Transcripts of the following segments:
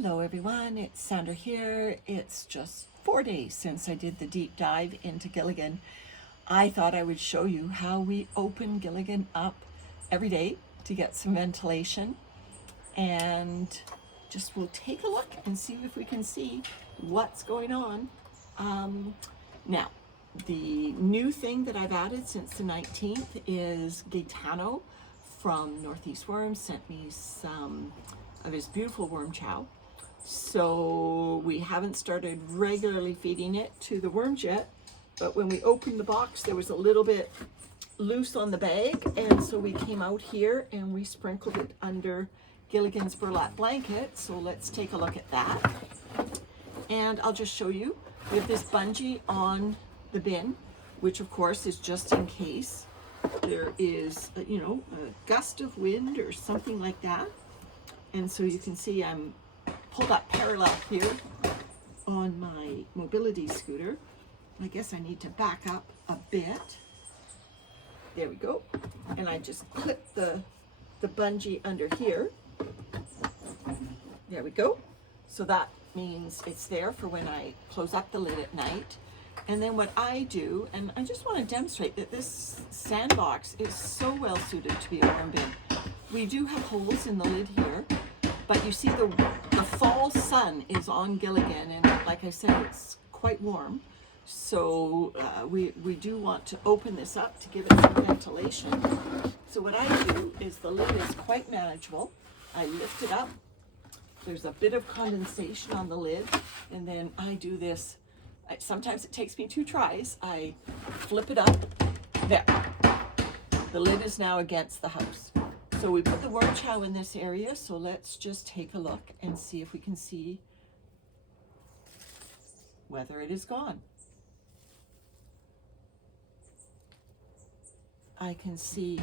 Hello everyone, it's Sandra here. It's just 4 days since I did the deep dive into Gilligan. I thought I would show you how we open Gilligan up every day to get some ventilation, and just we'll take a look and see if we can see what's going on. Now, the new thing that I've added since the 19th is Gaetano from Northeast Worms sent me some of his beautiful worm chow. So we haven't started regularly feeding it to the worms yet, but when we opened the box there was a little bit loose on the bag, and so we came out here and we sprinkled it under Gilligan's burlap blanket. So let's take a look at that, and I'll just show you. We have this bungee on the bin, which of course is just in case there is a gust of wind or something like that. And so you can see I'm pulled up parallel here on my mobility scooter. I guess I need to back up a bit. There we go. And I just clip the bungee under here. There we go. So that means it's there for when I close up the lid at night. And then what I do, and I just want to demonstrate that this sandbox is so well suited to be a worm bin. We do have holes in the lid here, but you see the fall sun is on Gilligan, and like I said, it's quite warm. So we do want to open this up to give it some ventilation. So what I do is, the lid is quite manageable. I lift it up. There's a bit of condensation on the lid, and then I do this. Sometimes it takes me 2 tries. I flip it up. There. The lid is now against the house. So we put the worm chow in this area, so let's just take a look and see if we can see whether it is gone. I can see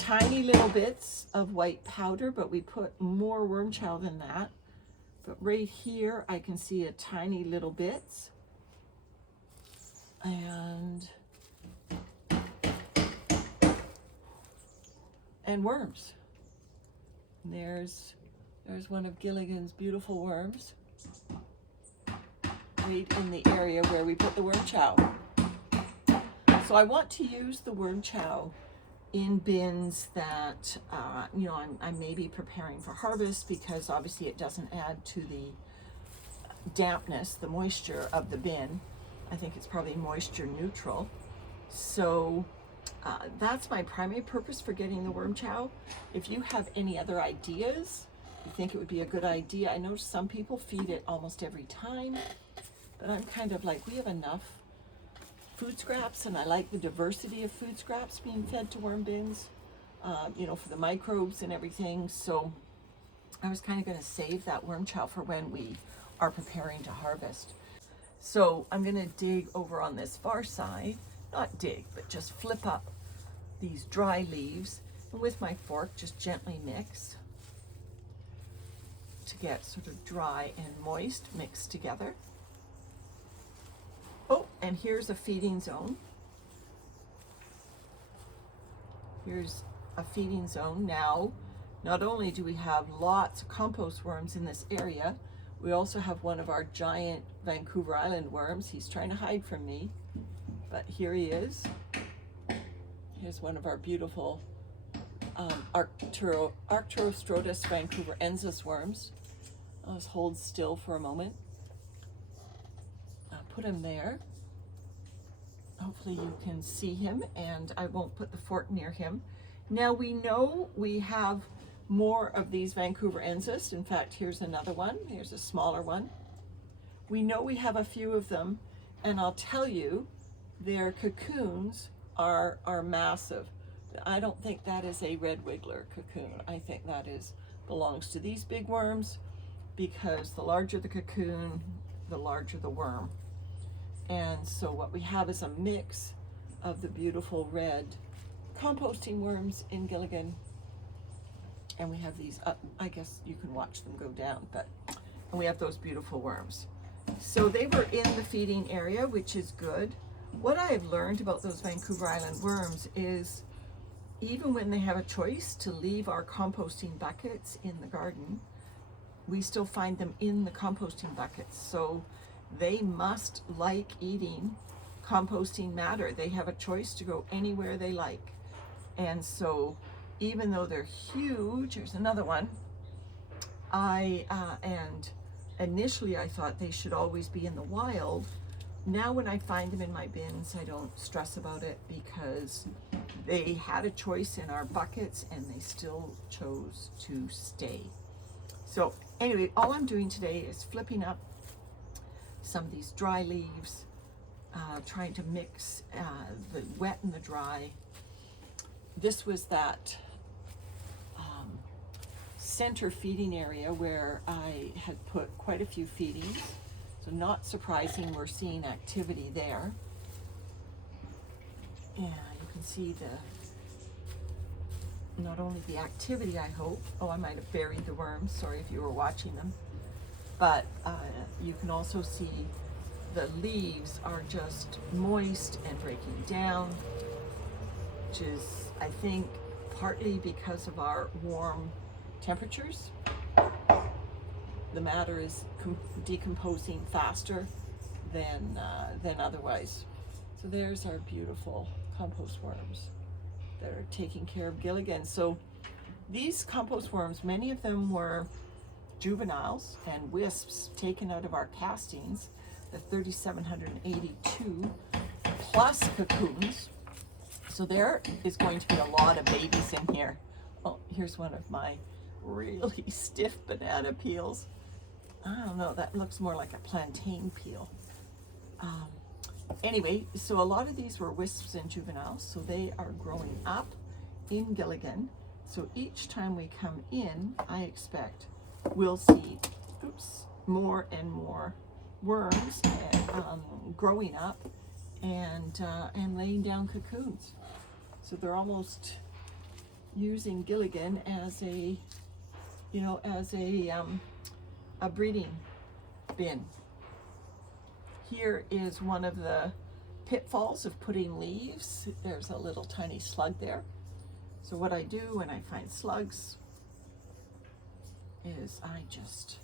tiny little bits of white powder, but we put more worm chow than that. But right here, I can see a tiny little bits. And worms. And there's one of Gilligan's beautiful worms right in the area where we put the worm chow. So I want to use the worm chow in bins that I'm maybe preparing for harvest, because obviously it doesn't add to the dampness, the moisture of the bin. I think it's probably moisture neutral. So that's my primary purpose for getting the worm chow. If you have any other ideas, you think it would be a good idea. I know some people feed it almost every time, but I'm kind of like, we have enough food scraps, and I like the diversity of food scraps being fed to worm bins, for the microbes and everything. So I was kind of going to save that worm chow for when we are preparing to harvest. So I'm going to dig over on this far side, not dig, but just flip up these dry leaves, and with my fork just gently mix to get sort of dry and moist mixed together. Oh, and here's a feeding zone. Here's a feeding zone. Now, not only do we have lots of compost worms in this area, we also have one of our giant Vancouver Island worms. He's trying to hide from me, but here he is. Here's one of our beautiful Arctiostrotus Vancouverensis worms. I'll just hold still for a moment. I'll put him there. Hopefully you can see him, and I won't put the fork near him. Now we know we have more of these Vancouverensis. In fact, here's another one. Here's a smaller one. We know we have a few of them, and I'll tell you, their cocoons are massive. I don't think that is a red wiggler cocoon. I think that belongs to these big worms, because the larger the cocoon, the larger the worm. And so what we have is a mix of the beautiful red composting worms in Gilligan, and we have these up. I guess you can watch them go down, and we have those beautiful worms. So they were in the feeding area, which is good. What I have learned about those Vancouver Island worms is even when they have a choice to leave our composting buckets in the garden, we still find them in the composting buckets. So they must like eating composting matter. They have a choice to go anywhere they like. And so even though they're huge, here's another one, and initially I thought they should always be in the wild. Now when I find them in my bins, I don't stress about it because they had a choice in our buckets and they still chose to stay. So anyway, all I'm doing today is flipping up some of these dry leaves, trying to mix the wet and the dry. This was that center feeding area where I had put quite a few feedings. So not surprising we're seeing activity there. Yeah, you can see not only the activity, I hope. Oh, I might have buried the worms. Sorry if you were watching them. But you can also see the leaves are just moist and breaking down, which is, I think, partly because of our warm temperatures. The matter is decomposing faster than otherwise. So there's our beautiful compost worms that are taking care of Gilligan. So these compost worms, many of them were juveniles and wisps taken out of our castings, the 3,782 plus cocoons. So there is going to be a lot of babies in here. Oh, here's one of my really stiff banana peels. I don't know, that looks more like a plantain peel. Anyway, so a lot of these were wisps and juveniles, so they are growing up in Gilligan. So each time we come in, I expect we'll see, more and more worms growing up and laying down cocoons. So they're almost using Gilligan as a breeding bin. Here is one of the pitfalls of putting leaves. There's a little tiny slug there. So what I do when I find slugs is I just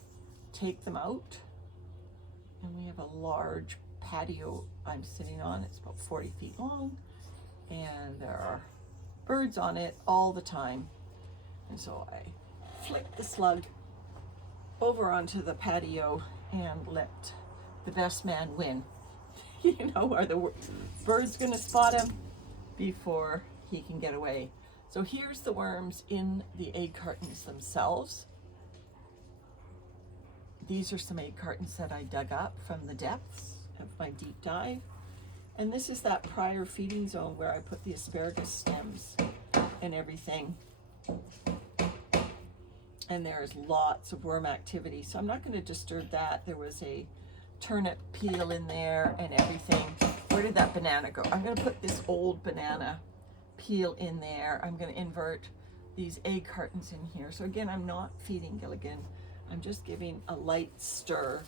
take them out, and we have a large patio I'm sitting on. It's about 40 feet long, and there are birds on it all the time. And so I flick the slug over onto the patio and let the best man win. Are the birds gonna spot him before he can get away? So here's the worms in the egg cartons themselves. These are some egg cartons that I dug up from the depths of my deep dive. And this is that prior feeding zone where I put the asparagus stems and everything. And there's lots of worm activity, so I'm not going to disturb that. There was a turnip peel in there and everything. Where did that banana go? I'm going to put this old banana peel in there. I'm going to invert these egg cartons in here. So again, I'm not feeding Gilligan. I'm just giving a light stir.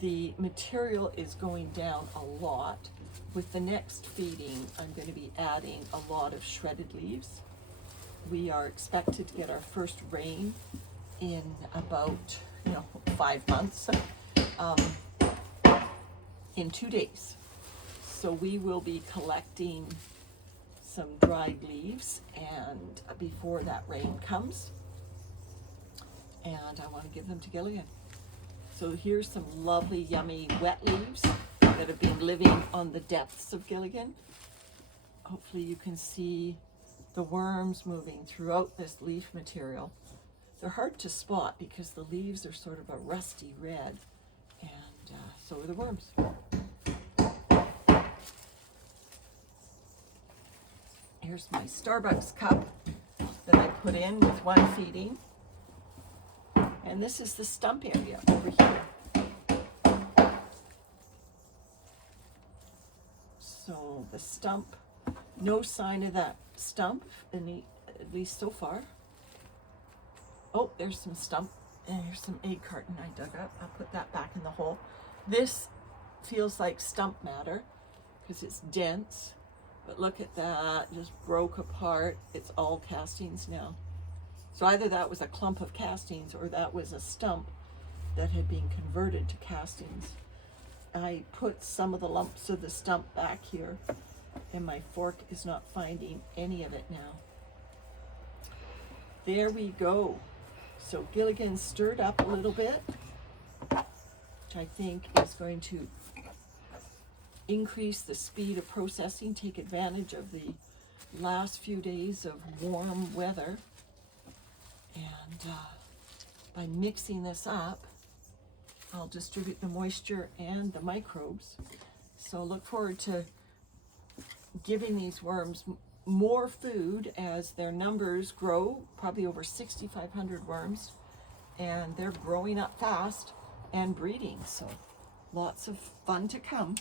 The material is going down a lot. With the next feeding, I'm going to be adding a lot of shredded leaves. We are expected to get our first rain in about 5 months, in 2 days. So we will be collecting some dried leaves and before that rain comes, and I want to give them to Gilligan. So here's some lovely yummy wet leaves that have been living on the depths of Gilligan. Hopefully you can see the worms moving throughout this leaf material. They're hard to spot because the leaves are sort of a rusty red, and so are the worms. Here's my Starbucks cup that I put in with one feeding. And this is the stump area over here. So the stump, no sign of that stump, at least so far. Oh, there's some stump, and here's some egg carton I dug up. I'll put that back in the hole. This feels like stump matter because it's dense, But look at that, just broke apart. It's all castings now. So either that was a clump of castings or that was a stump that had been converted to castings. I put some of the lumps of the stump back here, and my fork is not finding any of it now. There we go. So Gilligan stirred up a little bit, which I think is going to increase the speed of processing, take advantage of the last few days of warm weather. And by mixing this up, I'll distribute the moisture and the microbes. So look forward to giving these worms more food as their numbers grow, probably over 6,500 worms, and they're growing up fast and breeding. So lots of fun to come.